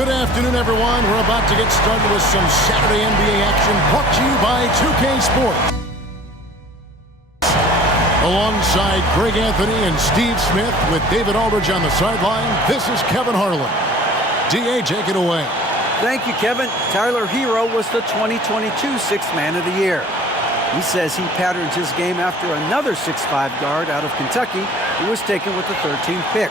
Good afternoon, everyone. We're about to get started with some Saturday NBA action brought to you by 2K Sports. Alongside Greg Anthony and Steve Smith with David Aldridge on the sideline, this is Kevin Harlan. D.A., take it away. Thank you, Kevin. Tyler Hero was the 2022 Sixth Man of the Year. He says he patterns his game after another 6'5" guard out of Kentucky who was taken with the 13th pick.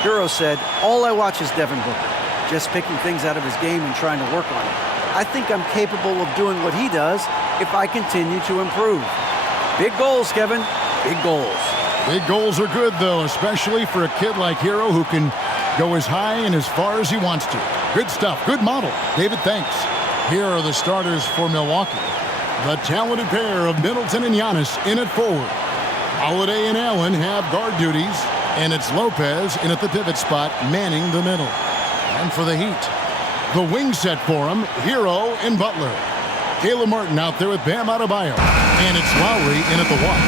Hero said, "All I watch is Devin Booker, just picking things out of his game and trying to work on it. I think I'm capable of doing what he does if I continue to improve." Big goals, Kevin. Big goals. Big goals are good, though, especially for a kid like Hero who can go as high and as far as he wants to. Good stuff. Good model. David, thanks. Here are the starters for Milwaukee. The talented pair of Middleton and Giannis in at forward. Holiday and Allen have guard duties, and it's Lopez in at the pivot spot, manning the middle. And for the Heat, the wing set for him, Hero and Butler. Caleb Martin out there with Bam Adebayo, and it's Lowry in at the one.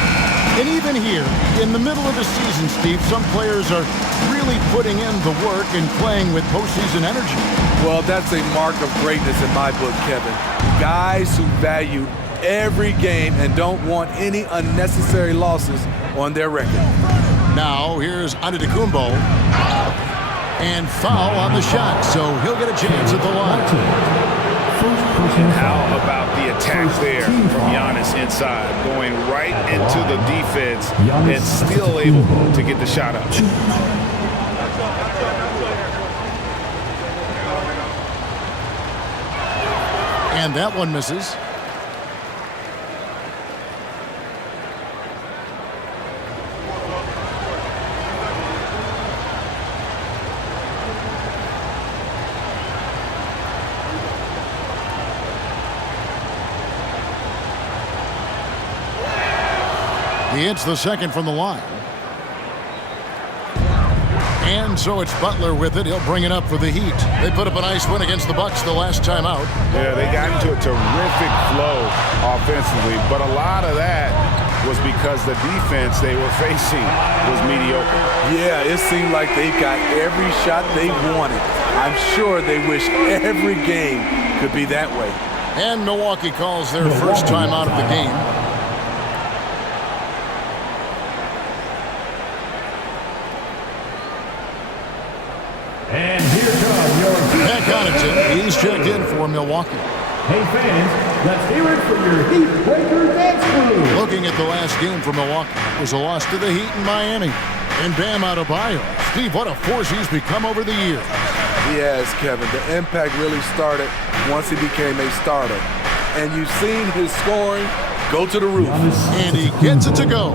And even here, in the middle of the season, Steve, some players are really putting in the work and playing with postseason energy. Well, that's a mark of greatness in my book, Kevin. Guys who value every game and don't want any unnecessary losses on their record. Now, here's Antetokounmpo. And foul on the shot, so he'll get a chance at the line. And how about the attack there from Giannis inside, going right into the defense and still able to get the shot up. And that one misses. He hits the second from the line. And so it's Butler with it. He'll bring it up for the Heat. They put up a nice win against the Bucks the last time out. Yeah, they got into a terrific flow offensively, but a lot of that was because the defense they were facing was mediocre. Yeah, it seemed like they got every shot they wanted. I'm sure they wish every game could be that way. And Milwaukee calls their first time out of the game. And here comes your Pat Connaughton. He's checked in for Milwaukee. Hey fans, let's hear it for your Heat Breaker Dance Crew. Looking at the last game for Milwaukee, it was a loss to the Heat in Miami. And Bam Adebayo. Steve, what a force he's become over the years. He has, Kevin. The impact really started once he became a starter. And you've seen his scoring go to the roof. And he gets it to go.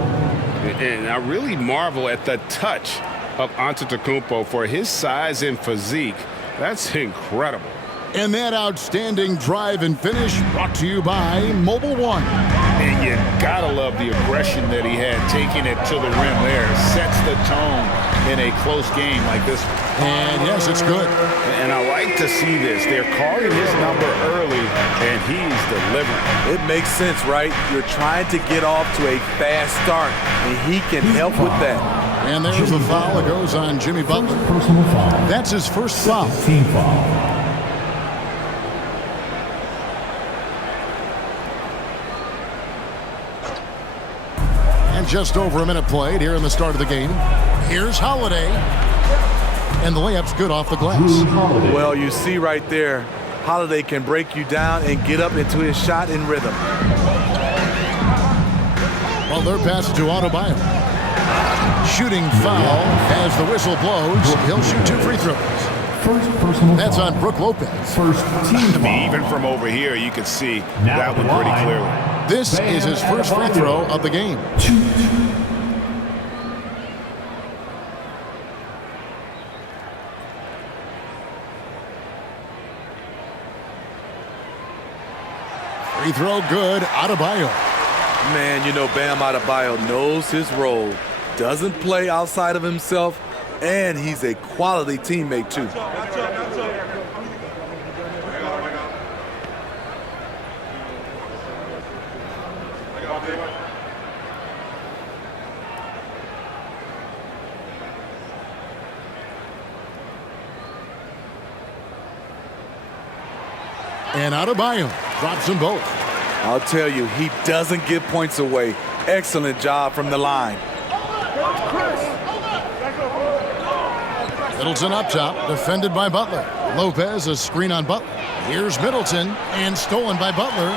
And I really marvel at the touch of Antetokounmpo for his size and physique. That's incredible. And that outstanding drive and finish brought to you by Mobile One. And you gotta love the aggression that he had, taking it to the rim there. Sets the tone in a close game like this. And yes, it's good. And I like to see this. They're calling his number early, and he's delivering. It makes sense, right? You're trying to get off to a fast start, and he can help with that. And there's the foul. It goes on Jimmy Butler. Personal foul. That's his first foul. Team foul. And just over a minute played here in the start of the game. Here's Holiday. And the layup's good off the glass. Well, you see right there, Holiday can break you down and get up into his shot in rhythm. Well, they're passing to Adebayo. Shooting foul as the whistle blows. He'll shoot 2 free throws. First personal That's foul. on Brook Lopez. First team foul. Even from over here, you can see that one pretty clearly. This is his first free throw of the game. Free throw good. Adebayo. Man, you know Bam Adebayo knows his role, doesn't play outside of himself, and he's a quality teammate too. And Adebayo drops them both. I'll tell you, he doesn't give points away. Excellent job from the line. Middleton up top, defended by Butler. Lopez, a screen on Butler. Here's Middleton, and stolen by Butler.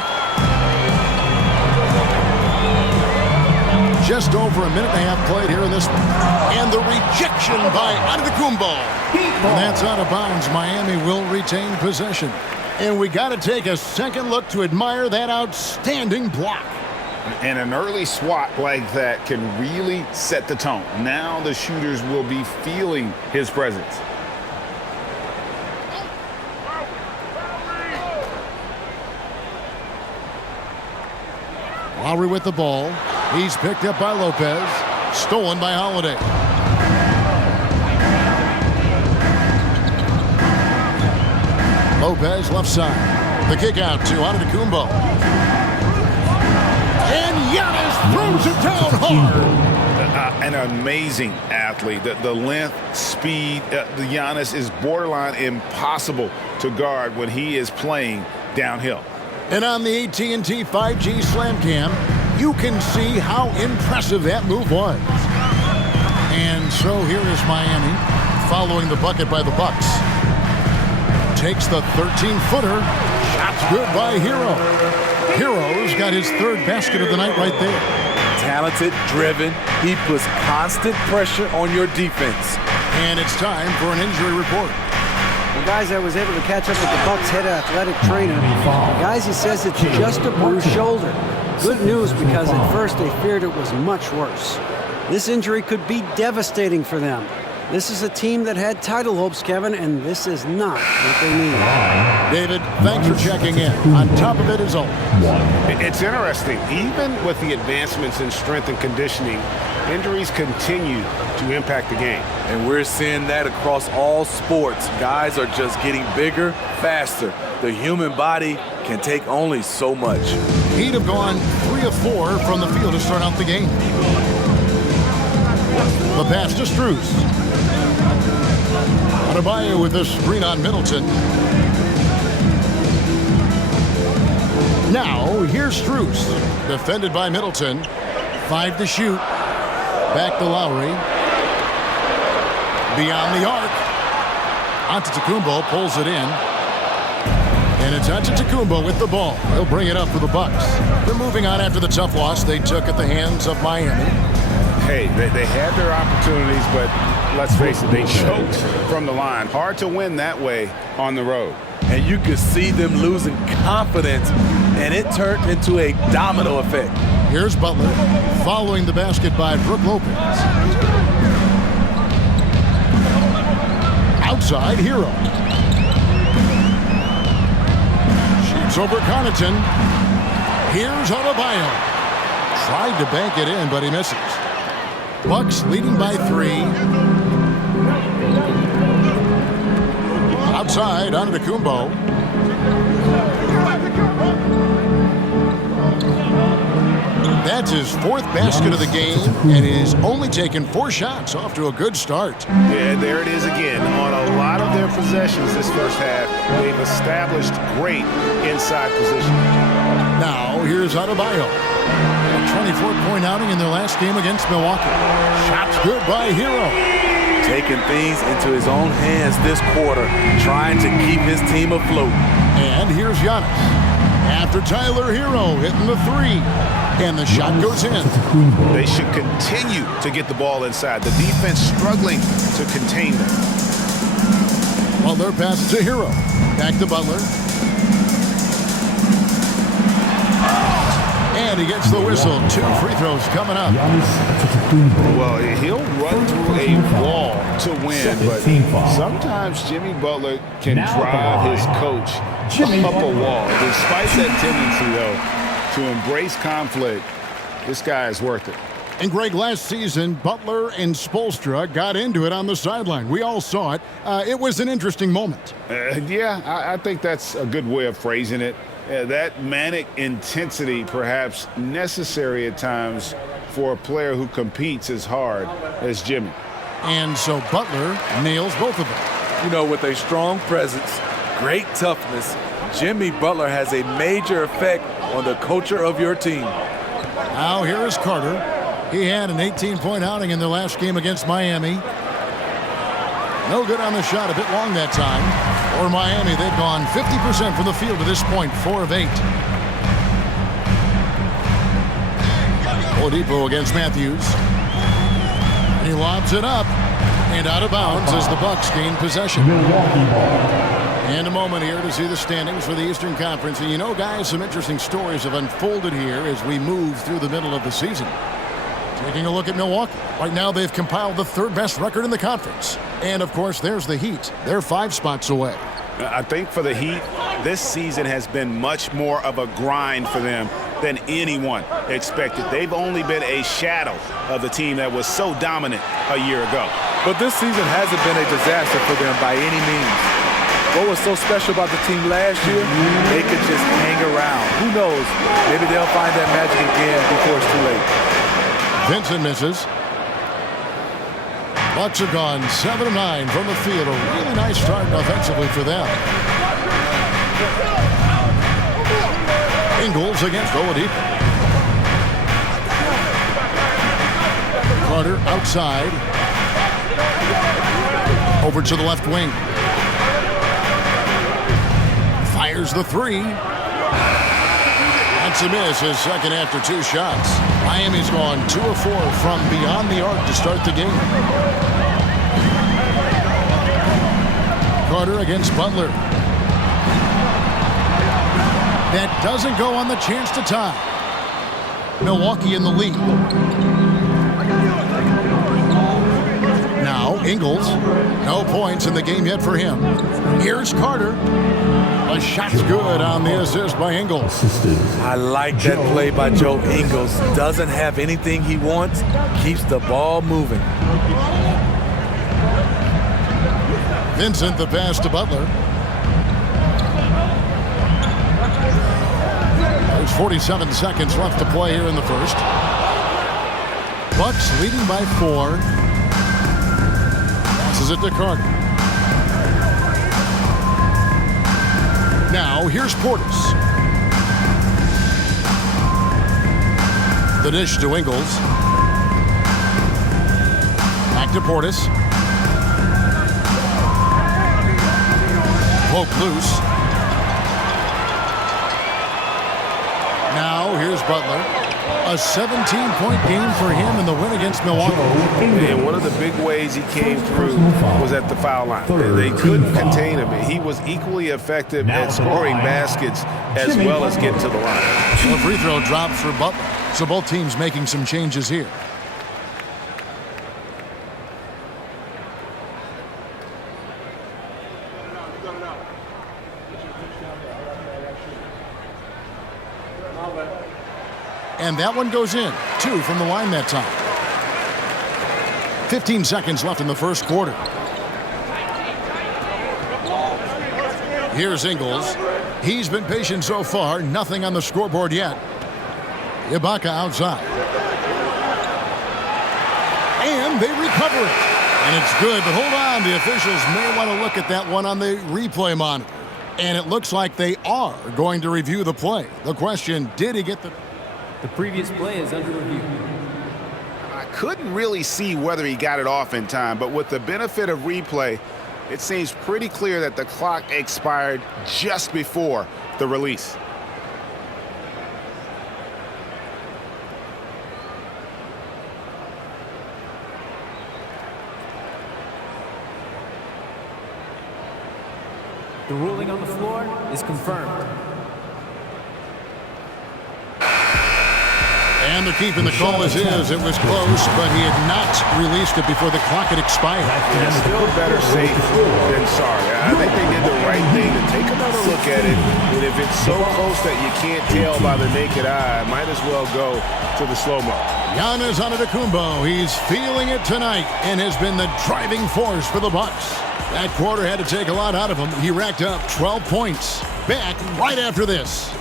Just over a minute and a half played here in this one. And the rejection by Antetokounmpo. And that's out of bounds. Miami will retain possession. And we got to take a second look to admire that outstanding block. And an early swat like that can really set the tone. Now the shooters will be feeling his presence. Lowry with the ball. He's picked up by Lopez. Stolen by Holiday. Lopez left side. The kick out to Antetokounmpo. And Giannis throws it down hard. An amazing athlete. The length, speed, the Giannis is borderline impossible to guard when he is playing downhill. And on the AT&T 5G Slam Cam, you can see how impressive that move was. And so here is Miami following the bucket by the Bucks. Takes the 13-footer. Shot's good by Hero. Hero's got his third basket of the night right there. Talented, driven. He puts constant pressure on your defense. And it's time for an injury report. Well, guys, I was able to catch up with the Bucks head athletic trainer. Guys, he says it's just a bruised shoulder. Good news, because at first they feared it was much worse. This injury could be devastating for them. This is a team that had title hopes, Kevin, and this is not what they need. David, thanks for checking in. On top of it is all. It's interesting. Even with the advancements in strength and conditioning, injuries continue to impact the game. And we're seeing that across all sports. Guys are just getting bigger, faster. The human body can take only so much. He'd have gone 3 of 4 from the field to start out the game. The pass to Strus. Adebayo with the screen on Middleton. Now, here's Strus. Defended by Middleton. 5 to shoot. Back to Lowry. Beyond the arc. Antetokounmpo pulls it in. And it's Antetokounmpo with the ball. He'll bring it up for the Bucks. They're moving on after the tough loss they took at the hands of Miami. Hey, they had their opportunities, but let's face it, they choked from the line. Hard to win that way on the road. And you could see them losing confidence, and it turned into a domino effect. Here's Butler following the basket by Brook Lopez. Outside, Hero. Shoots over Connaughton. Here's Adebayo. Tried to bank it in, but he misses. Bucks leading by 3. Outside, Antetokounmpo. That's his 4th basket of the game, and he's only taken 4 shots, off to a good start. Yeah, there it is again. On a lot of their possessions this first half, they've established great inside position. Now, here's Adebayo. A 24-point outing in their last game against Milwaukee. Shots good by Hero. Taking things into his own hands this quarter, trying to keep his team afloat. And here's Giannis. After Tyler Hero hitting the 3. And the shot goes in. They should continue to get the ball inside. The defense struggling to contain them. Butler passes to Hero. Back to Butler. And he gets the whistle. 2 free throws coming up. Well, he'll run through a wall to win, but sometimes Jimmy Butler can drive his coach up a wall. Despite that tendency, though, to embrace conflict, this guy is worth it. And Greg, last season, Butler and Spoelstra got into it on the sideline. We all saw it. It was an interesting moment. Yeah, I think that's a good way of phrasing it. That manic intensity, perhaps necessary at times for a player who competes as hard as Jimmy. And so Butler nails both of them. You know, with a strong presence, great toughness, Jimmy Butler has a major effect on the culture of your team. Now here is Carter. He had an 18-point outing in their last game against Miami. No good on the shot, a bit long that time. For Miami, they've gone 50% from the field to this point, 4 of 8. Oladipo against Matthews. And he lobs it up and out of bounds as the Bucks gain possession. Milwaukee ball. And a moment here to see the standings for the Eastern Conference. And you know, guys, some interesting stories have unfolded here as we move through the middle of the season. Taking a look at Milwaukee. Right now, they've compiled the 3rd best record in the conference. And, of course, there's the Heat. They're 5 spots away. I think for the Heat, this season has been much more of a grind for them than anyone expected. They've only been a shadow of the team that was so dominant a year ago. But this season hasn't been a disaster for them by any means. What was so special about the team last year? They could just hang around. Who knows? Maybe they'll find that magic again before it's too late. Vincent misses. Bucks have gone 7 of 9 from the field. A really nice start offensively for them. Ingles against Oladipo. Carter outside. Over to the left wing. Fires the 3. That's a miss, his second after 2 shots. Miami's gone 2 of 4 from beyond the arc to start the game. Carter against Butler. That doesn't go on the chance to tie. Milwaukee in the lead. Now Ingles. No points in the game yet for him. Here's Carter. A shot's good on the assist by Ingles. I like that play by Joe Ingles. Doesn't have anything he wants. Keeps the ball moving. Vincent the pass to Butler. There's 47 seconds left to play here in the first. Bucks leading by 4. Passes it to Carter. Now, here's Portis. The dish to Ingles. Back to Portis. Poke loose. Now, here's Butler. A 17-point game for him in the win against Milwaukee. And one of the big ways he came through was at the foul line. They couldn't contain him. He was equally effective at scoring baskets as well as getting to the line. A free throw drops for Butler. So both teams making some changes here. And that one goes in. 2 from the line that time. 15 seconds left in the first quarter. Here's Ingles. He's been patient so far. Nothing on the scoreboard yet. Ibaka outside. And they recover it. And it's good, but hold on. The officials may want to look at that one on the replay monitor. And it looks like they are going to review the play. The question, did he get the... The previous play is under review. I couldn't really see whether he got it off in time, but with the benefit of replay, it seems pretty clear that the clock expired just before the release. The ruling on the floor is confirmed. And they're keeping the call as is. It was close, but he had not released it before the clock had expired. Yeah, still better safe than sorry. I think they did the right thing to take another look at it. And if it's so close that you can't tell by the naked eye, might as well go to the slow-mo. Giannis Antetokounmpo, he's feeling it tonight and has been the driving force for the Bucks. That quarter had to take a lot out of him. He racked up 12 points. Back right after this.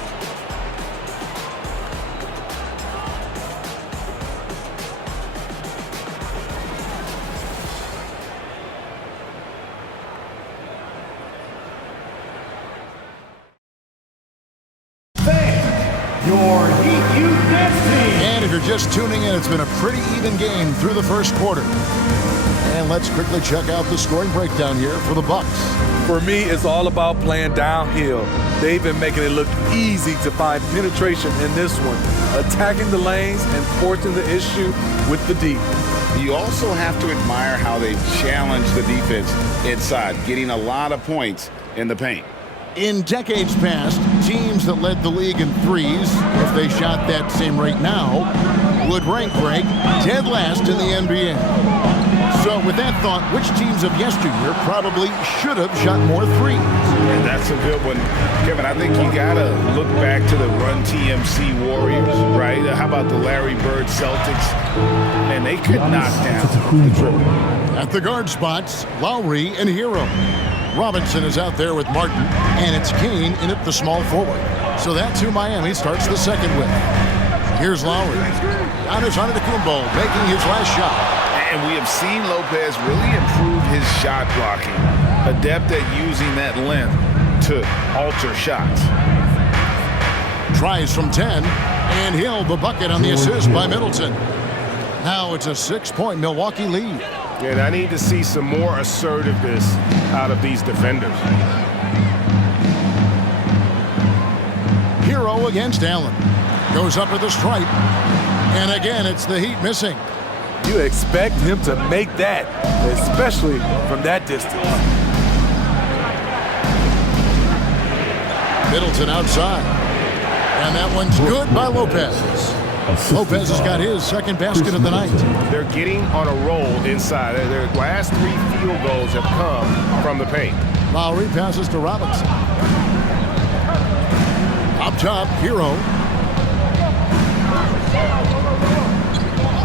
Dance Team. And if you're just tuning in, it's been a pretty even game through the first quarter. And let's quickly check out the scoring breakdown here for the Bucks. For me, it's all about playing downhill. They've been making it look easy to find penetration in this one, attacking the lanes and forcing the issue with the deep. You also have to admire how they've challenged the defense inside, getting a lot of points in the paint. In decades past, teams that led the league in threes, if they shot that same rate now, would rank break dead last in the NBA. So with that thought, which teams of yesteryear probably should have shot more threes? And that's a good one. Kevin, I think you got to look back to the Run TMC Warriors, right? How about the Larry Bird Celtics? And they could knock down the triple. At the guard spots, Lowry and Hero. Robinson is out there with Martin, and it's Kane in at the small forward. So that's who Miami starts the second with. Here's Lowry. Giannis Antetokounmpo making his last shot. And we have seen Lopez really improve his shot blocking, adept at using that length to alter shots. Tries from 10, and Hill the bucket on the assist by Middleton. Now it's a 6-point Milwaukee lead. And I need to see some more assertiveness out of these defenders. Hero against Allen. Goes up at the stripe. And again, it's the Heat missing. You expect him to make that, especially from that distance. Middleton outside. And that one's good by Lopez. Lopez has got his second basket of the night. They're getting on a roll inside. Their last 3 field goals have come from the paint. Lowry passes to Robinson. Up top, Hero.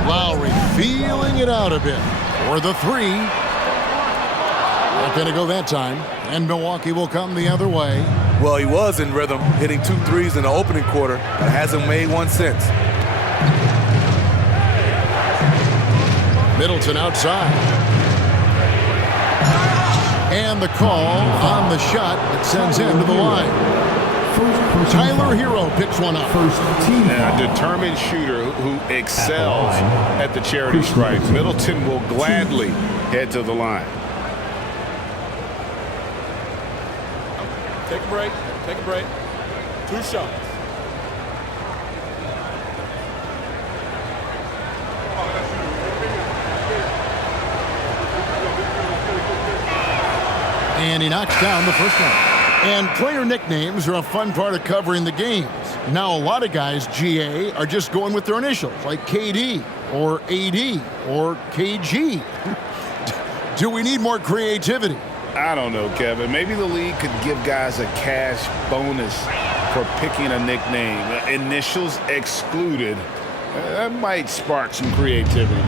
Lowry feeling it out a bit for the three. Not going to go that time. And Milwaukee will come the other way. Well, he was in rhythm, hitting 2 threes in the opening quarter, but hasn't made one since. Middleton outside. And the call on the shot that sends him to the line. Tyler Hero picks one up. And a determined shooter who excels at the charity stripe. Middleton will gladly head to the line. Take a break. Take a break. 2 shots. And he knocks down the first one. And player nicknames are a fun part of covering the games. Now, a lot of guys, GA, are just going with their initials, like KD or AD or KG. Do we need more creativity? I don't know, Kevin. Maybe the league could give guys a cash bonus for picking a nickname. Initials excluded. That might spark some creativity.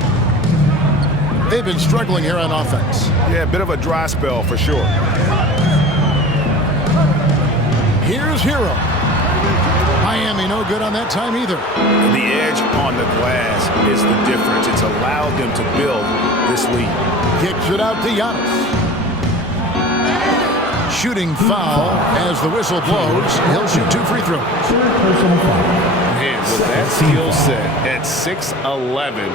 They've been struggling here on offense. Yeah, a bit of a dry spell for sure. Here's Hero. Miami no good on that time either. The edge on the glass is the difference. It's allowed them to build this lead. Kicks it out to Giannis. Shooting foul as the whistle blows. He'll shoot 2 free throws. And with that skill set at 6'11",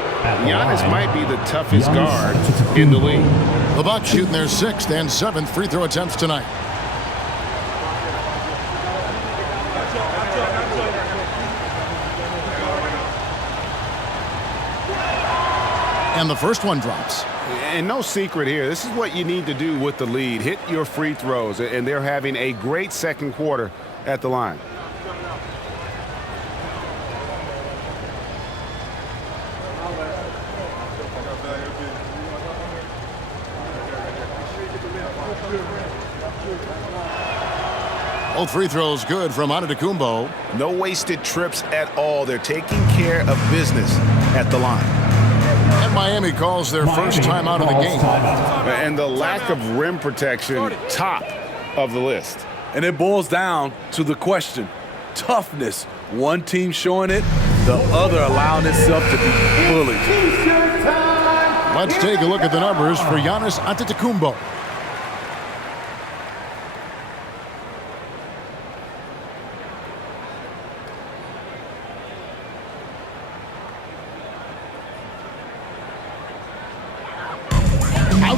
Giannis might be the toughest guard in the league. The Bucks shooting their 6th and 7th free throw attempts tonight. And the first one drops. And no secret here. This is what you need to do with the lead. Hit your free throws. And they're having a great second quarter at the line. Both free throws good from Antetokounmpo. No wasted trips at all. They're taking care of business at the line. And Miami calls their first time out of the game. And the lack of rim protection, top of the list. And it boils down to the question, toughness. One team showing it, the other allowing itself to be bullied. Let's take a look at the numbers for Giannis Antetokounmpo.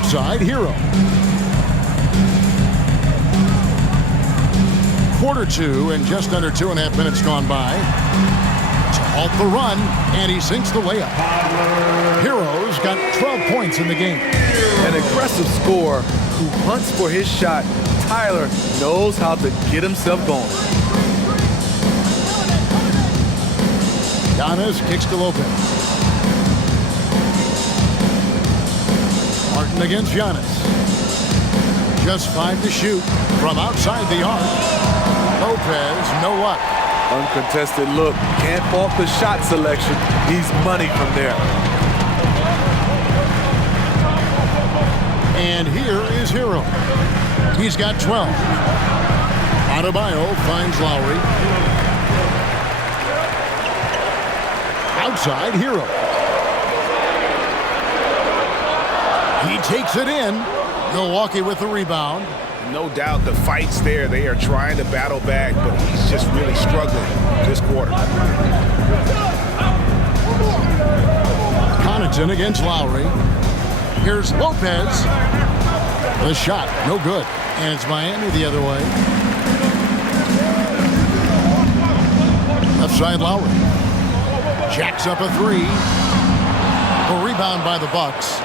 Outside, Hero. Quarter two and just under 2.5 minutes gone by. To halt the run, and he sinks the layup. Hero's got 12 points in the game. An aggressive scorer who hunts for his shot. Tyler knows how to get himself going. Giannis kicks to Lopez. Martin against Giannis. Just 5 to shoot from outside the arc. Lopez, no luck. Uncontested look. Can't fault the shot selection. He's money from there. And here is Hero. He's got 12. Adebayo finds Lowry. Outside, Hero. He takes it in. Milwaukee with the rebound. No doubt the fight's there. They are trying to battle back, but he's just really struggling this quarter. Connaughton against Lowry. Here's Lopez. The shot, no good. And it's Miami the other way. Left side, Lowry. Jacks up a three. A rebound by the Bucks.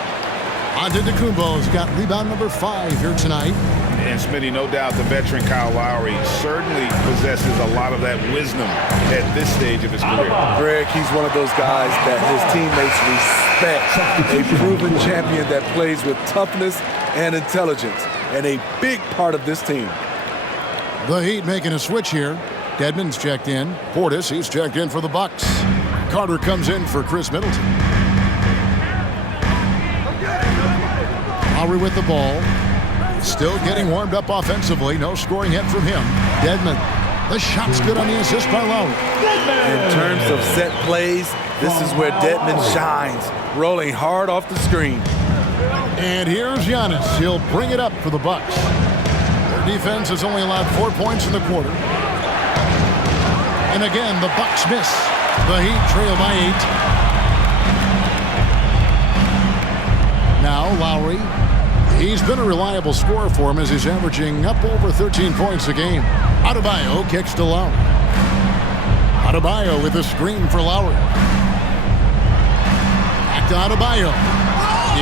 Antetokounmpo's got rebound number 5 here tonight. And Smitty, no doubt the veteran Kyle Lowry certainly possesses a lot of that wisdom at this stage of his career. Greg, he's one of those guys that his teammates respect. A proven champion that plays with toughness and intelligence, and a big part of this team. The Heat making a switch here. Dedmon's checked in. Portis, he's checked in for the Bucks. Carter comes in for Chris Middleton. Lowry with the ball. Still getting warmed up offensively. No scoring yet from him. Dedmon. The shot's good on the assist by Lowry. In terms of set plays, this is where Dedmon shines. Rolling hard off the screen. And here's Giannis. He'll bring it up for the Bucks. Their defense has only allowed 4 points in the quarter. And again, the Bucks miss. The Heat trail by 8. Now Lowry. He's been a reliable scorer for him as he's averaging up over 13 points a game. Adebayo kicks to Lowry. Adebayo with a screen for Lowry. Back to Adebayo.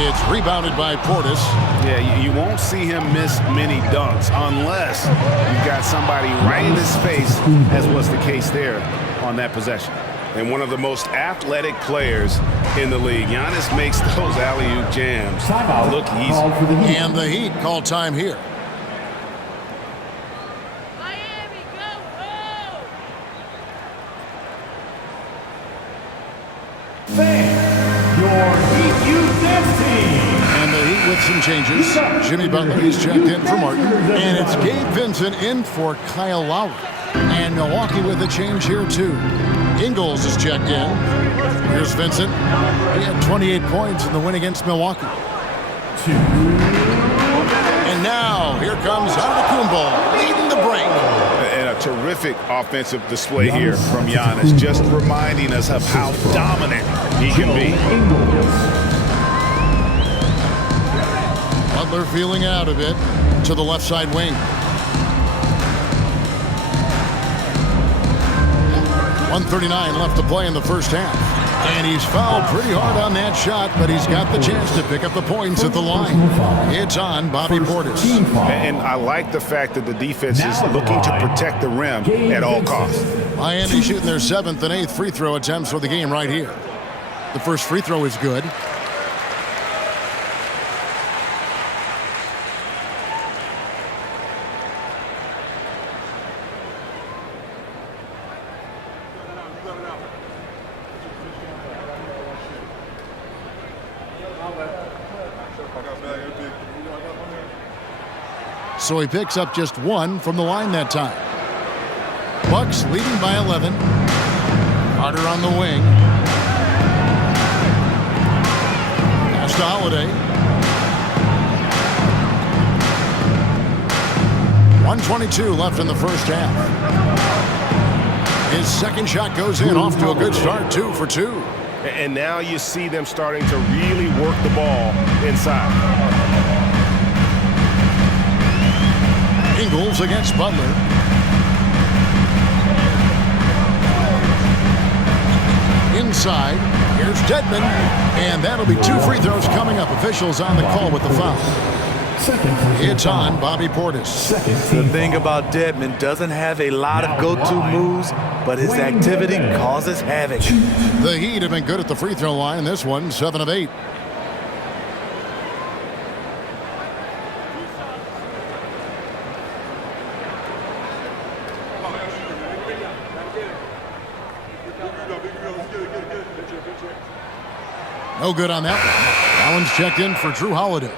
It's rebounded by Portis. Yeah, you won't see him miss many dunks unless you've got somebody right in his face, as was the case there on that possession. And one of the most athletic players in the league. Giannis makes those alley-oop jams look easy. And the Heat call time here. Miami, go home! Your Heat Youth Dance Team. And the Heat with some changes. Jimmy Butler is checked in for Martin. And it's Gabe Vincent in for Kyle Lowry. And Milwaukee with a change here, too. Ingles is checked in. Here's Vincent. He had 28 points in the win against Milwaukee. And now, here comes Antetokounmpo leading the break. And a terrific offensive display here from Giannis, just reminding us of how dominant he can be. Butler feeling out of it to the left side wing. 1:39 left to play in the first half. And he's fouled pretty hard on that shot, but he's got the chance to pick up the points at the line. It's on Bobby Portis. And I like the fact that the defense is looking to protect the rim at all costs. Miami shooting their 7th and 8th free throw attempts for the game right here. The first free throw is good. So he picks up just 1 from the line that time. Bucks leading by 11. Carter on the wing. Pass to Holiday. 1:22 left in the first half. His second shot goes in, off to a good start, 2 for 2. And now you see them starting to really work the ball inside. Ingles against Butler. Inside, here's Dedmon, and that'll be 2 free throws coming up. Officials on the call with the foul. It's on Bobby Portis. The thing about Dedmon, doesn't have a lot of go-to moves, but his activity causes havoc. The Heat have been good at the free throw line in this one, 7 of 8. No good on that one. Allen's checked in for Drew Holiday.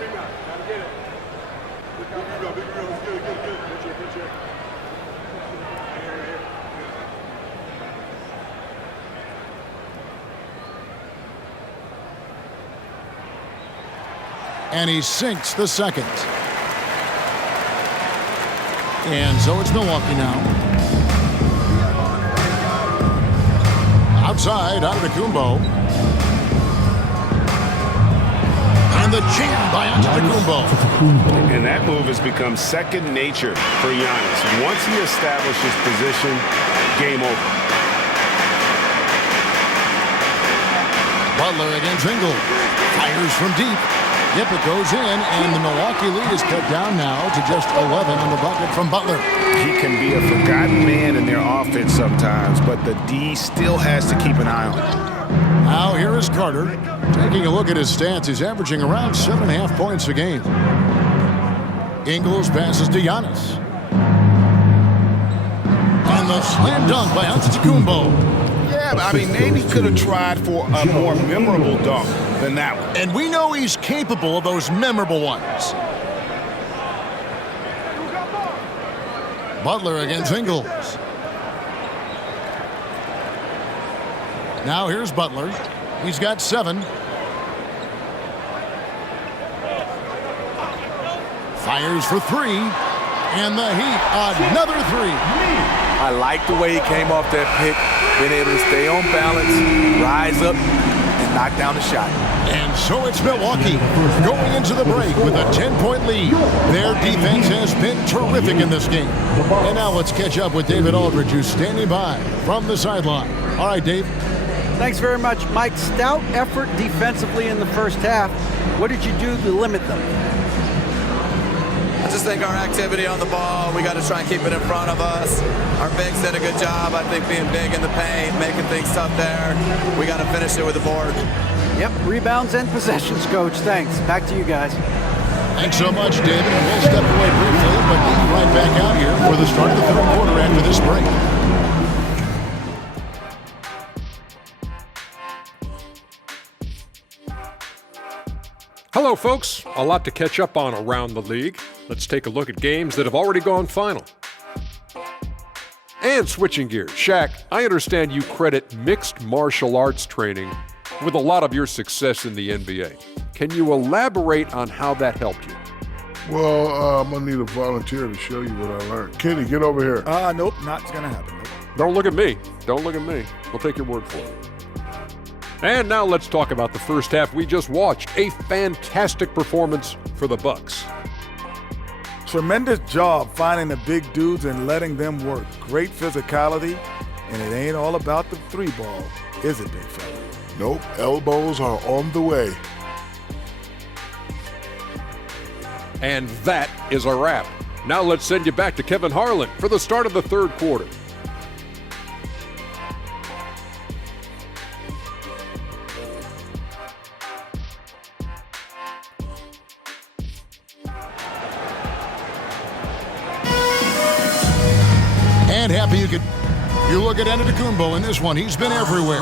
And he sinks the second. And so it's Milwaukee now. Outside, Antetokounmpo. And the jam by Antetokounmpo. And that move has become second nature for Giannis. Once he establishes position, game over. Butler against Ingles. Fires from deep. Yep, it goes in, and the Milwaukee lead is cut down now to just 11 on the bucket from Butler. He can be a forgotten man in their offense sometimes, but the D still has to keep an eye on him. Now here is Carter. Taking a look at his stats, he's averaging around 7.5 points a game. Ingles passes to Giannis. And the slam dunk by Antetokounmpo. Yeah, but I mean, maybe could have tried for a more memorable dunk than that one. And we know he's capable of those memorable ones. Butler against Ingles. Now here's Butler. He's got 7. Fires for 3. And the Heat, another 3. I like the way he came off that pick, being able to stay on balance, rise up, and knock down the shot. And so it's Milwaukee going into the break with a 10-point lead. Their defense has been terrific in this game. And now let's catch up with David Aldridge, who's standing by from the sideline. All right, Dave. Thanks very much, Mike. Stout effort defensively in the first half. What did you do to limit them? I just think our activity on the ball, we got to try and keep it in front of us. Our bigs did a good job, I think, being big in the paint, making things tough there. We got to finish it with the board. Yep, rebounds and possessions, Coach. Thanks. Back to you guys. Thanks so much, David. We'll step away briefly, but we'll be right back out here for the start of the third quarter after this break. Hello, folks. A lot to catch up on around the league. Let's take a look at games that have already gone final. And switching gears, Shaq, I understand you credit mixed martial arts training with a lot of your success in the NBA. Can you elaborate on how that helped you? Well, I'm going to need a volunteer to show you what I learned. Kenny, get over here. Nope, not going to happen. Don't look at me. Don't look at me. We'll take your word for it. And now let's talk about the first half we just watched. A fantastic performance for the Bucks. Tremendous job finding the big dudes and letting them work. Great physicality, and it ain't all about the 3-ball, is it, big fella? Nope, elbows are on the way. And that is a wrap. Now let's send you back to Kevin Harlan for the start of the third quarter. And happy you look at Antetokounmpo in this one. He's been everywhere.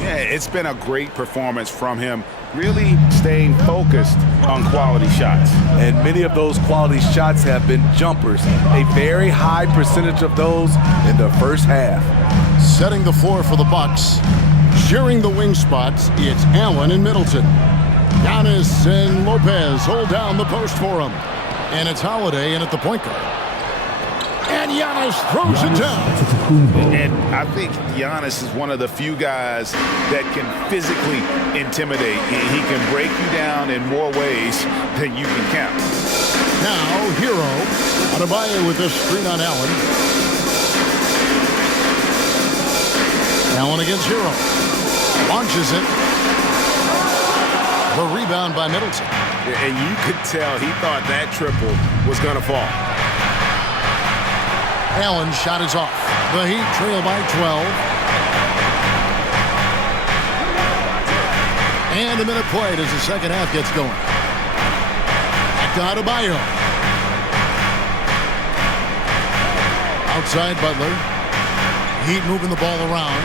Yeah, it's been a great performance from him, really staying focused on quality shots. And many of those quality shots have been jumpers. A very high percentage of those in the first half. Setting the floor for the Bucks. Sharing the wing spots, it's Allen and Middleton. Giannis and Lopez hold down the post for him. And it's Holiday in at the point guard. And And Giannis throws it down. And I think Giannis is one of the few guys that can physically intimidate. He can break you down in more ways than you can count. Now, Hero. Adebayo with this screen on Allen. Allen against Hero. Launches it. The rebound by Middleton. And you could tell he thought that triple was going to fall. Allen's shot is off. The Heat trail by 12. And a minute played as the second half gets going. Back to Adebayo. Outside Butler. Heat moving the ball around.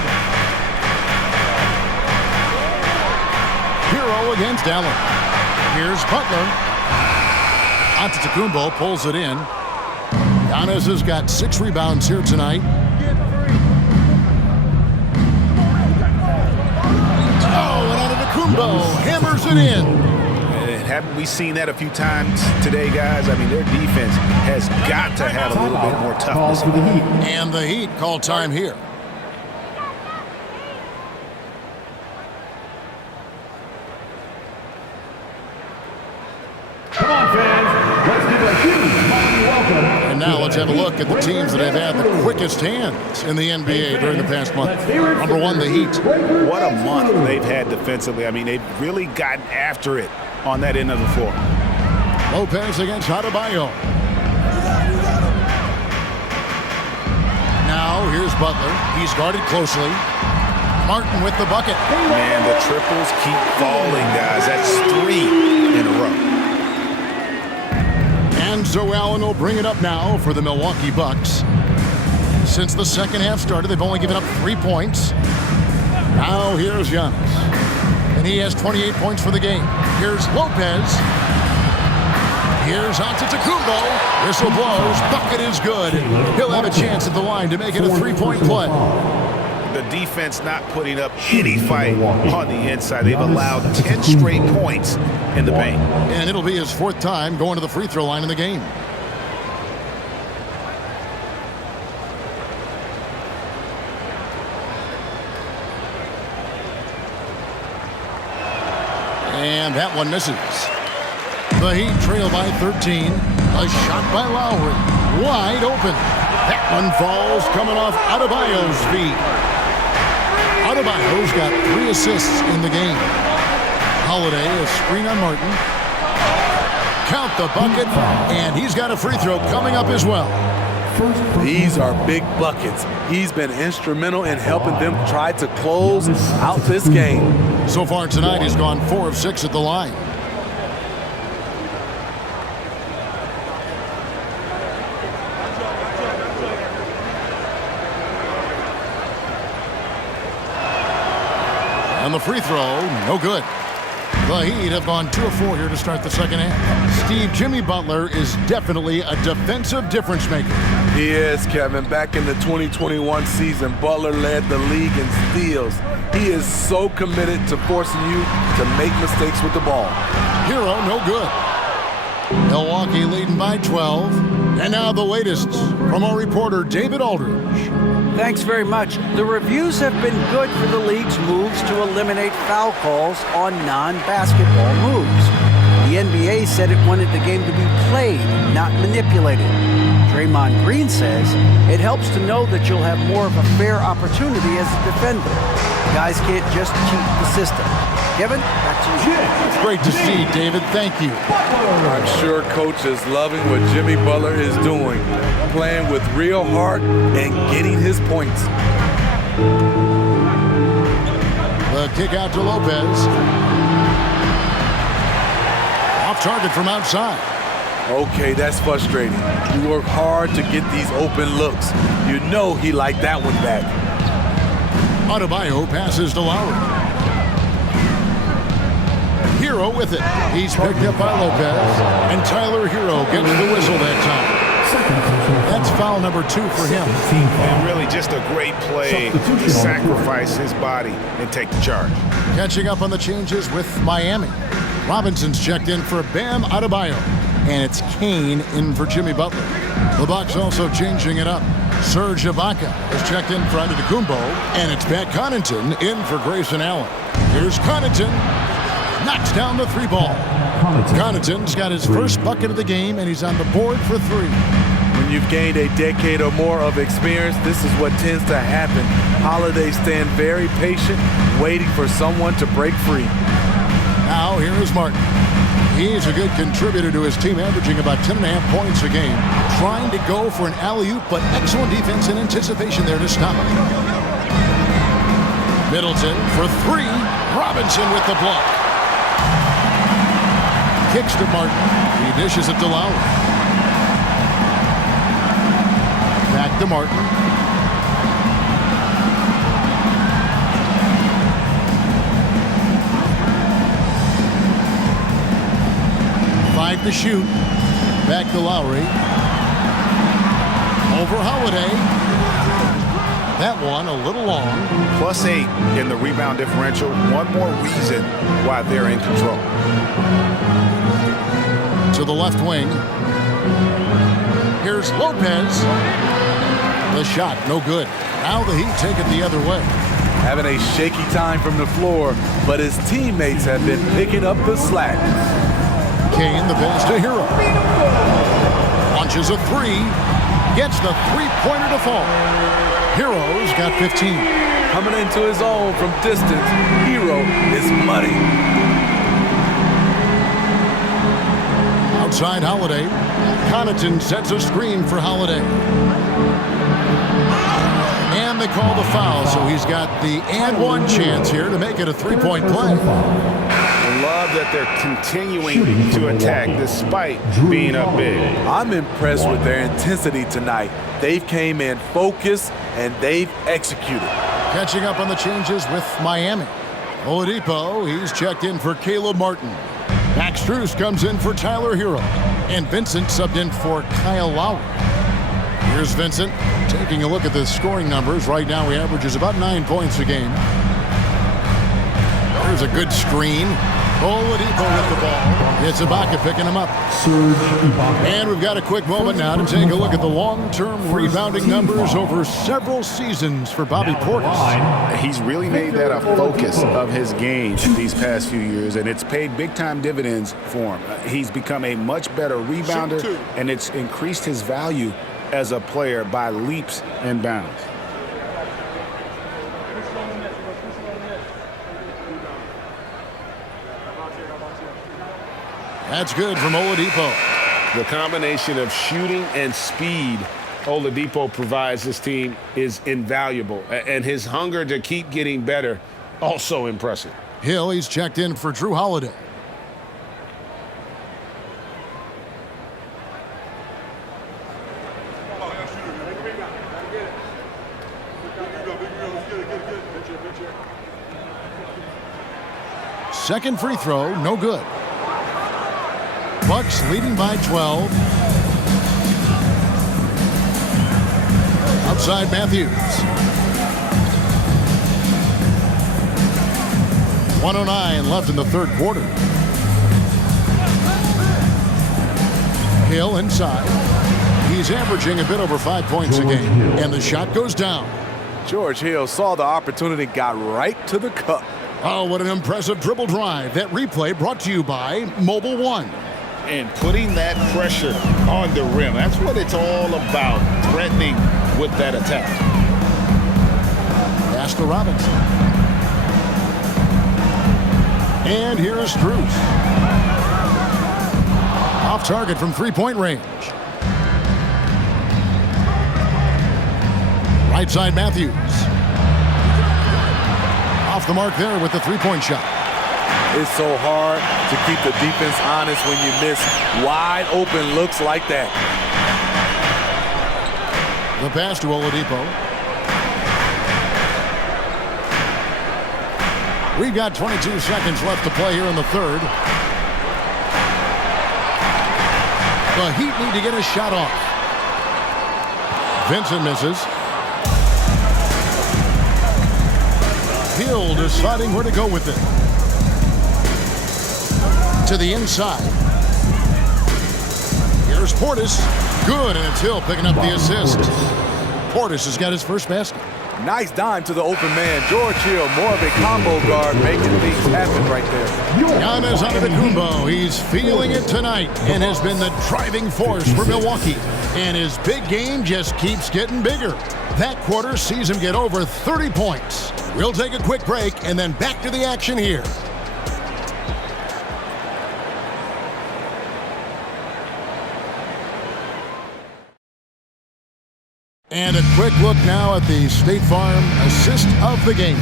Hero against Allen. Here's Butler. Antetokounmpo pulls it in. Giannis has got 6 rebounds here tonight. Oh, and Antetokounmpo hammers it in. And haven't we seen that a few times today, guys? I mean, their defense has got to have a little bit more toughness. And the Heat call time here. Come on, fans. Let's give a huge mighty welcome. And now let's have a look at the teams that have had the quickest hands in the NBA during the past month. Number 1, the Heat. What a month they've had defensively. I mean, they've really gotten after it on that end of the floor. Lopez against Adebayo. Now here's Butler. He's guarded closely. Martin with the bucket. Man, the triples keep falling, guys. That's 3 in a row. And so Allen will bring it up now for the Milwaukee Bucks. Since the second half started, they've only given up 3 points. Now here's Giannis. And he has 28 points for the game. Here's Lopez. Here's Antetokounmpo. Whistle blows. Bucket is good. He'll have a chance at the line to make it a 3-point play. The defense not putting up any fight on the inside. They've allowed 10 straight points in the paint. And it'll be his 4th time going to the free throw line in the game. And that one misses. The Heat trail by 13. A shot by Lowry. Wide open. That one falls coming off Adebayo's feet. Adebayo's got 3 assists in the game. Holiday, a screen on Martin. Count the bucket, and he's got a free throw coming up as well. These are big buckets. He's been instrumental in helping them try to close out this game. So far tonight, he's gone 4 of 6 at the line. And the free throw, no good. The Heat have gone 2 of 4 here to start the second half. Steve, Jimmy Butler is definitely a defensive difference maker. He is, Kevin. Back in the 2021 season, Butler led the league in steals. He is so committed to forcing you to make mistakes with the ball. Hero, no good. Milwaukee leading by 12. And now the latest from our reporter, David Aldridge. Thanks very much. The reviews have been good for the league's moves to eliminate foul calls on non-basketball moves. The NBA said it wanted the game to be played, not manipulated. Draymond Green says it helps to know that you'll have more of a fair opportunity as a defender. Guys can't just cheat the system. Kevin, back to you. It's great to see, David. Thank you. I'm sure coach is loving what Jimmy Butler is doing, playing with real heart and getting his points. The kick out to Lopez. Off target from outside. Okay, that's frustrating. You work hard to get these open looks. You know he liked that one back. Adebayo passes to Lowry. Hero with it. He's picked up by Lopez. And Tyler Hero gets the whistle that time. That's foul number 2 for him. And really just a great play to sacrifice his body and take the charge. Catching up on the changes with Miami. Robinson's checked in for Bam Adebayo. and it's Kane in for Jimmy Butler. The Bucks also changing it up. Serge Ibaka is checked in for Antetokounmpo, and it's Pat Connaughton in for Grayson Allen. Here's Connaughton, knocks down the three ball. Connaughton's got his first bucket of the game, and he's on the board for three. When you've gained a decade or more of experience, this is what tends to happen. Holiday stand very patient, waiting for someone to break free. Now here is Martin. He's a good contributor to his team, averaging about 10.5 points a game. Trying to go for an alley-oop, but excellent defense and anticipation there to stop it. Middleton for three. Robinson with the block. Kicks to Martin. He dishes it to Lowry. Back to Martin. Five to shoot. Back to Lowry. Over Holiday. That one a little long. +8 in the rebound differential. One more reason why they're in control. To the left wing. Here's Lopez. The shot, no good. Now the Heat take it the other way. Having a shaky time from the floor, but his teammates have been picking up the slack. Kane, the pass to Hero. Launches a three. Gets the three-pointer to fall. Hero's got 15. Coming into his own from distance, Hero is money. Outside Holiday. Connaughton sets a screen for Holiday. And they call the foul, so he's got the and one chance here to make it a three-point play. I love that they're continuing to attack despite being up big. I'm impressed with their intensity tonight. They've came in focused and they've executed. Catching up on the changes with Miami. Oladipo, he's checked in for Caleb Martin. Max Strus comes in for Tyler Hero. And Vincent subbed in for Kyle Lowry. Here's Vincent taking a look at the scoring numbers. Right now he averages about 9 points a game. There's a good screen. Oladipo with the ball. It's Ibaka picking him up. And we've got a quick moment now to take a look at the long-term rebounding numbers over several seasons for Bobby Portis. He's really made that a focus of his game these past few years, and it's paid big-time dividends for him. He's become a much better rebounder, and it's increased his value as a player by leaps and bounds. That's good from Oladipo. The combination of shooting and speed Oladipo provides this team is invaluable. And his hunger to keep getting better, also impressive. Hill, he's checked in for Drew Holiday. Second free throw, no good. Bucks leading by 12. Outside Matthews. 1:09 left in the third quarter. Hill inside. He's averaging a bit over 5 points a game. And the shot goes down. George Hill saw the opportunity, got right to the cup. Oh, what an impressive dribble drive. That replay brought to you by Mobile One. And putting that pressure on the rim. That's what it's all about, threatening with that attack. Pass to Robinson. And here's Strus. Off target from three-point range. Right side Matthews. Off the mark there with the three-point shot. It's so hard to keep the defense honest when you miss wide open looks like that. The pass to Oladipo. We've got 22 seconds left to play here in the third. The Heat need to get a shot off. Vincent misses. Hill deciding where to go with it. To the inside. Here's Portis. Good, and it's Hill picking up the assist. Portis has got his first basket. Nice dime to the open man. George Hill, more of a combo guard, making things happen right there. Giannis Antetokounmpo, he's feeling it tonight and has been the driving force for Milwaukee. And his big game just keeps getting bigger. That quarter sees him get over 30 points. We'll take a quick break and then back to the action here. And a quick look now at the State Farm assist of the game.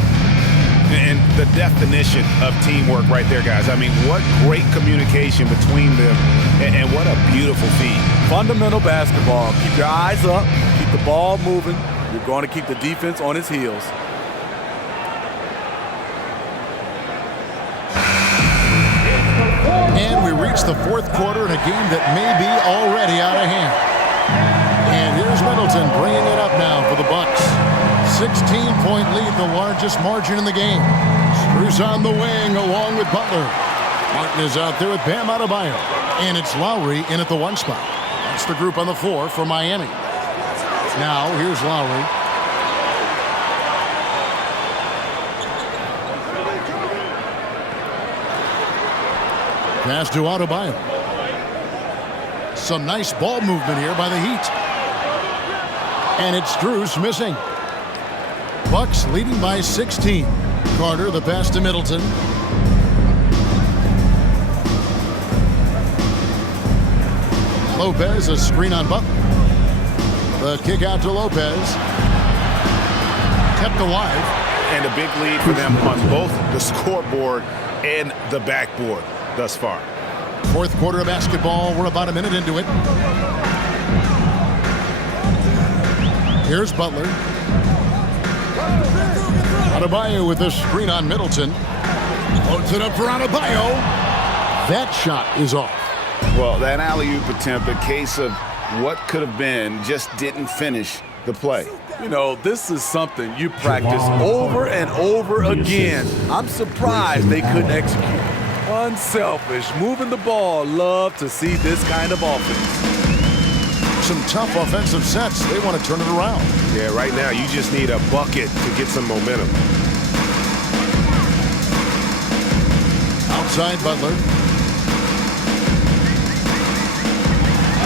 And the definition of teamwork right there, guys. I mean, what great communication between them, and what a beautiful feed. Fundamental basketball. Keep your eyes up, keep the ball moving. You're going to keep the defense on its heels. And we reach the fourth quarter in a game that may be already out of hand. And here's Middleton bringing it up now for the Bucks. 16-point lead, the largest margin in the game. Screws on the wing along with Butler. Martin is out there with Bam Adebayo. And it's Lowry in at the one spot. That's the group on the floor for Miami. Now, here's Lowry. Pass to Adebayo. Some nice ball movement here by the Heat. And it's Strus missing. Bucks leading by 16. Carter, the pass to Middleton. Lopez, a screen on Butler. The kick out to Lopez. Kept alive. And a big lead for them on both the scoreboard and the backboard thus far. Fourth quarter of basketball. We're about a minute into it. Here's Butler. Adebayo with the screen on Middleton. Loads it up for Adebayo. That shot is off. Well, that alley-oop attempt, a case of what could have been, just didn't finish the play. You know, this is something you practice over and over again. I'm surprised they couldn't execute. Unselfish, moving the ball. Love to see this kind of offense. Some tough offensive sets. They want to turn it around. Yeah, right now you just need a bucket to get some momentum. Outside Butler.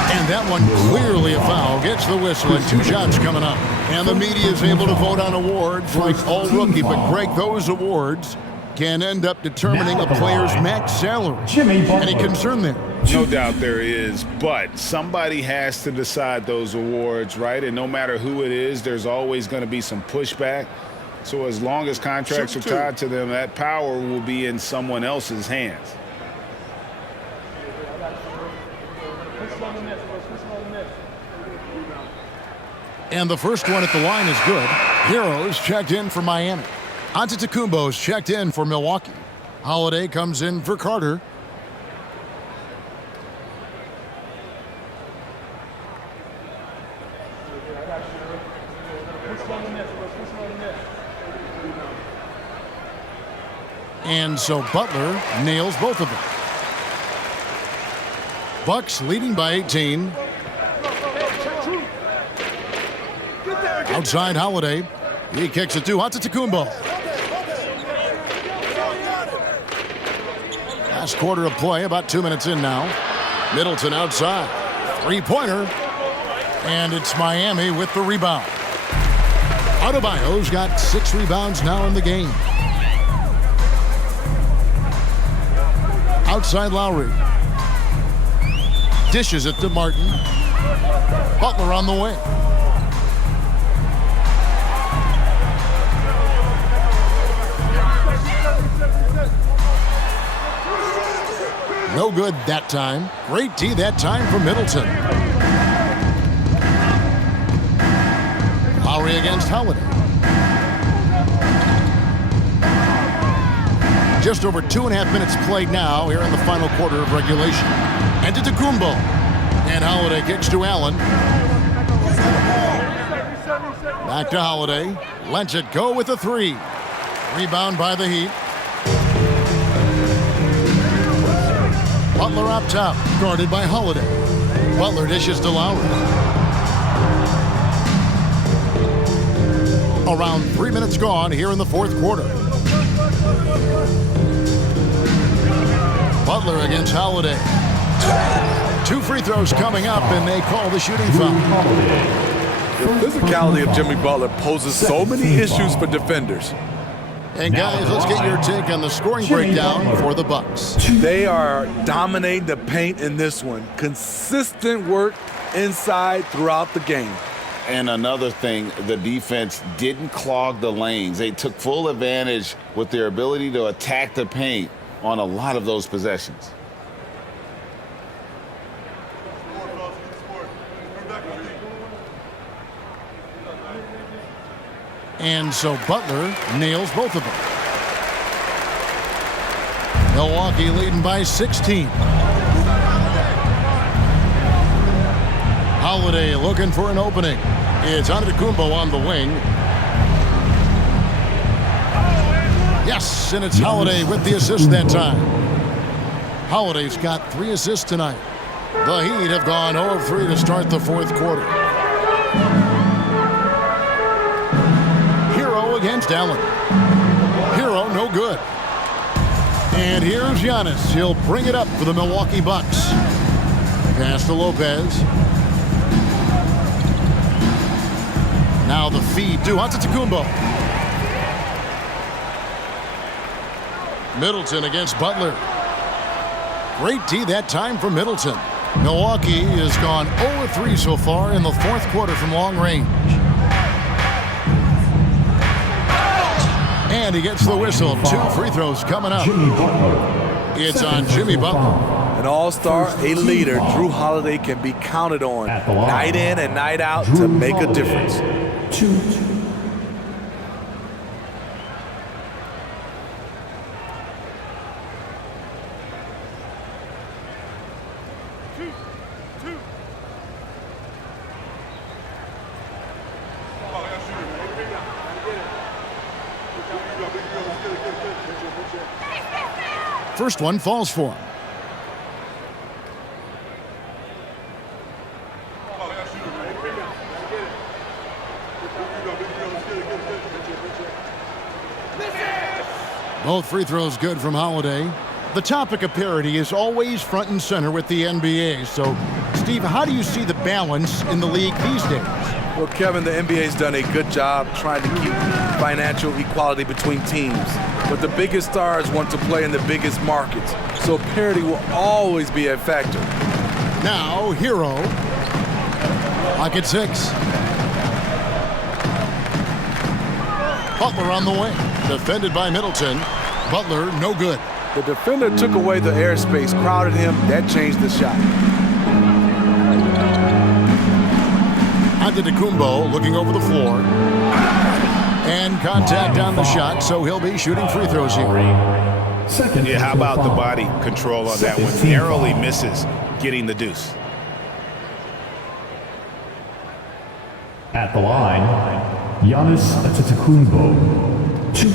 And that one clearly a foul. Gets the whistle and 2 shots coming up. And the media is able to vote on awards like all rookie. But Greg, those awards can end up determining a player's max salary. Any concern there? No doubt there is, but somebody has to decide those awards, right? And no matter who it is, there's always going to be some pushback. So as long as contracts are tied to them, that power will be in someone else's hands. And the first one at the line is good. Heroes checked in for Miami. Antetokounmpo's checked in for Milwaukee. Holiday comes in for Carter. And so Butler nails both of them. Bucks leading by 18. Outside Holiday. He kicks it to Antetokounmpo. Last quarter of play, about 2 minutes in now. Middleton outside. Three-pointer. And it's Miami with the rebound. Adebayo's got 6 rebounds now in the game. Outside Lowry. Dishes it to Martin. Butler on the wing. No good that time. Great D that time for Middleton. Lowry against Holiday. Just over 2.5 minutes played now here in the final quarter of regulation. Antetokounmpo. And Holiday kicks to Allen. Back to Holiday. Lets it go with a 3. Rebound by the Heat. Butler up top, guarded by Holiday. Butler dishes to Lowry. Around 3 minutes gone here in the fourth quarter. Butler against Holiday. 2 free throws coming up, and they call the shooting foul. The physicality of Jimmy Butler poses so many issues for defenders. And guys, let's get your take on the scoring breakdown for the Bucks. They are dominating the paint in this one. Consistent work inside throughout the game. And another thing, the defense didn't clog the lanes. They took full advantage with their ability to attack the paint on a lot of those possessions. And so Butler nails both of them. Milwaukee leading by 16. Holiday looking for an opening. It's Antetokounmpo on the wing. Yes, and it's Holiday with the assist that time. Holiday's got 3 assists tonight. The Heat have gone 0 of 3 to start the fourth quarter. Hero against Allen. Hero no good. And here's Giannis. He'll bring it up for the Milwaukee Bucks. Pass to Lopez. Now the feed to Antetokounmpo. Middleton against Butler. Great D that time from Middleton. Milwaukee has gone 0 of 3 so far in the fourth quarter from long range. And he gets the whistle. 2 free throws coming up. It's on Jimmy Butler. An all-star, a leader, Drew Holiday can be counted on night in and night out to make a difference. First one falls for him. Both free throws good from Holiday. The topic of parity is always front and center with the NBA. So, Steve, how do you see the balance in the league these days? Well, Kevin, the NBA's done a good job trying to keep financial equality between teams. But the biggest stars want to play in the biggest markets. So parity will always be a factor. Now, Hero. Pocket 6. Butler on the wing. Defended by Middleton. Butler, no good. The defender took away the airspace, crowded him. That changed the shot. Antetokounmpo looking over the floor. And contact on the shot, so he'll be shooting free throws here. Yeah, how about the body control on that one? Narrowly misses getting the deuce. At the line, Giannis Antetokounmpo. 2.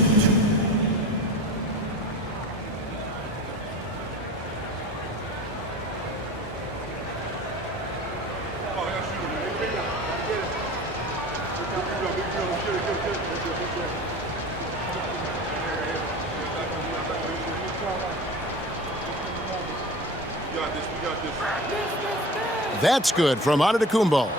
That's good from Antetokounmpo.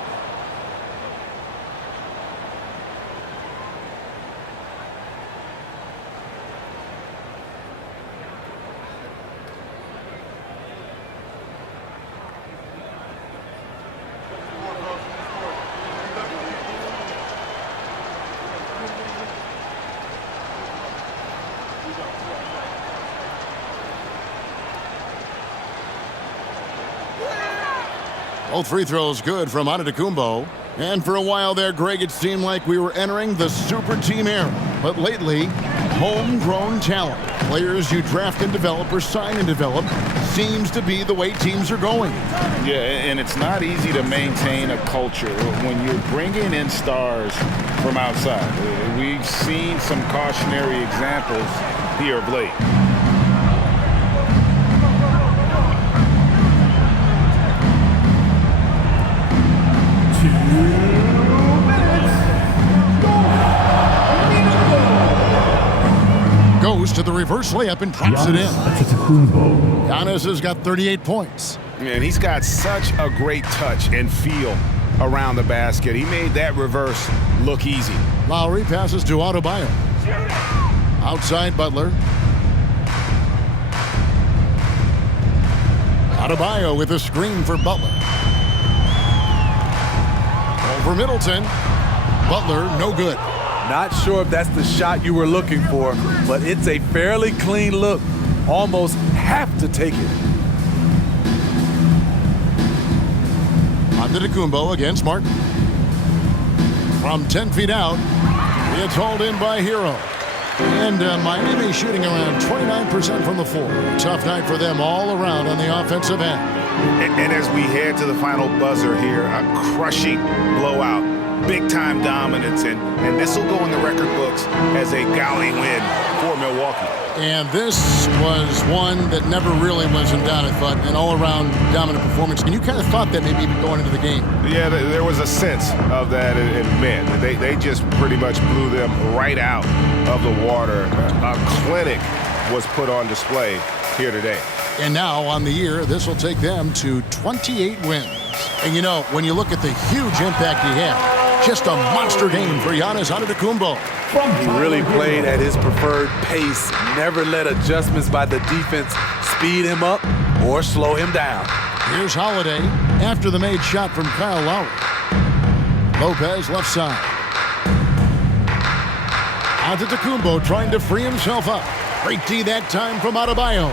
Both free throws good from Antetokounmpo. And for a while there, Greg, it seemed like we were entering the super team era. But lately, homegrown talent, players you draft and develop or sign and develop, seems to be the way teams are going. Yeah, and it's not easy to maintain a culture when you're bringing in stars from outside. We've seen some cautionary examples here of late. the reverse layup and drops it in. Giannis has got 38 points. And he's got such a great touch and feel around the basket. He made that reverse look easy. Lowry passes to Adebayo. Outside Butler. Adebayo with a screen for Butler. Over Middleton. Butler, no good. Not sure if that's the shot you were looking for, but it's a fairly clean look. Almost have to take it. Antetokounmpo against Martin. From 10 feet out, it's hauled in by Hero. And Miami shooting around 29% from the floor. Tough night for them all around on the offensive end. And as we head to the final buzzer here, a crushing blowout. Big-time dominance, and this will go in the record books as a galley win for Milwaukee. And this was one that never really was in doubt, I thought, an all-around dominant performance. And you kind of thought that maybe even going into the game. Yeah, there was a sense of that in men. They just pretty much blew them right out of the water. A clinic was put on display here today. And now, on the year, this will take them to 28 wins. And, you know, when you look at the huge impact he had, just a monster game for Giannis Antetokounmpo. He really played at his preferred pace, never let adjustments by the defense speed him up or slow him down. Here's Holiday after the made shot from Kyle Lowry. Lopez left side. Antetokounmpo trying to free himself up. Great D that time from Adebayo.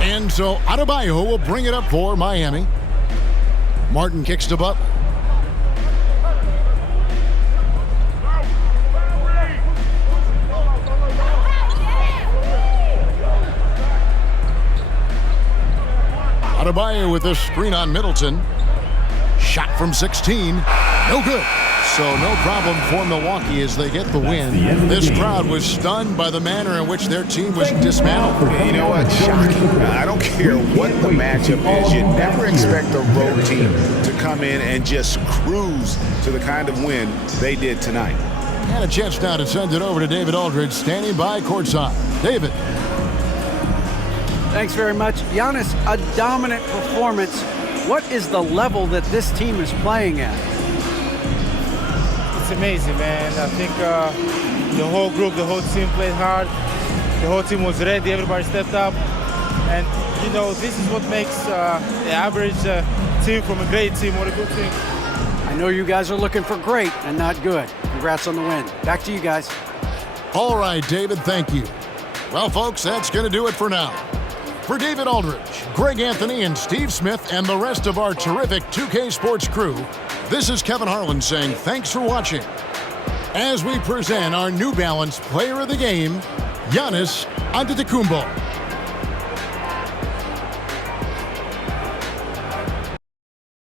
And so Adebayo will bring it up for Miami. Martin kicks to Butler. Adebayo with a screen on Middleton. Shot from 16. No good. So no problem for Milwaukee as they get the win. This crowd was stunned by the manner in which their team was dismantled. You know what? Shocking. I don't care what the matchup is. You never expect a road team to come in and just cruise to the kind of win they did tonight. And a chance now to send it over to David Aldridge, standing by courtside. David. Thanks very much. Giannis, a dominant performance. What is the level that this team is playing at? It's amazing, man. I think the whole group, the whole team played hard. The whole team was ready. Everybody stepped up. And, you know, this is what makes the average team from a great team or a good team. I know you guys are looking for great and not good. Congrats on the win. Back to you guys. All right, David, thank you. Well, folks, that's going to do it for now. For David Aldridge, Greg Anthony, and Steve Smith, and the rest of our terrific 2K Sports crew, this is Kevin Harlan saying thanks for watching as we present our New Balance Player of the Game, Giannis Antetokounmpo.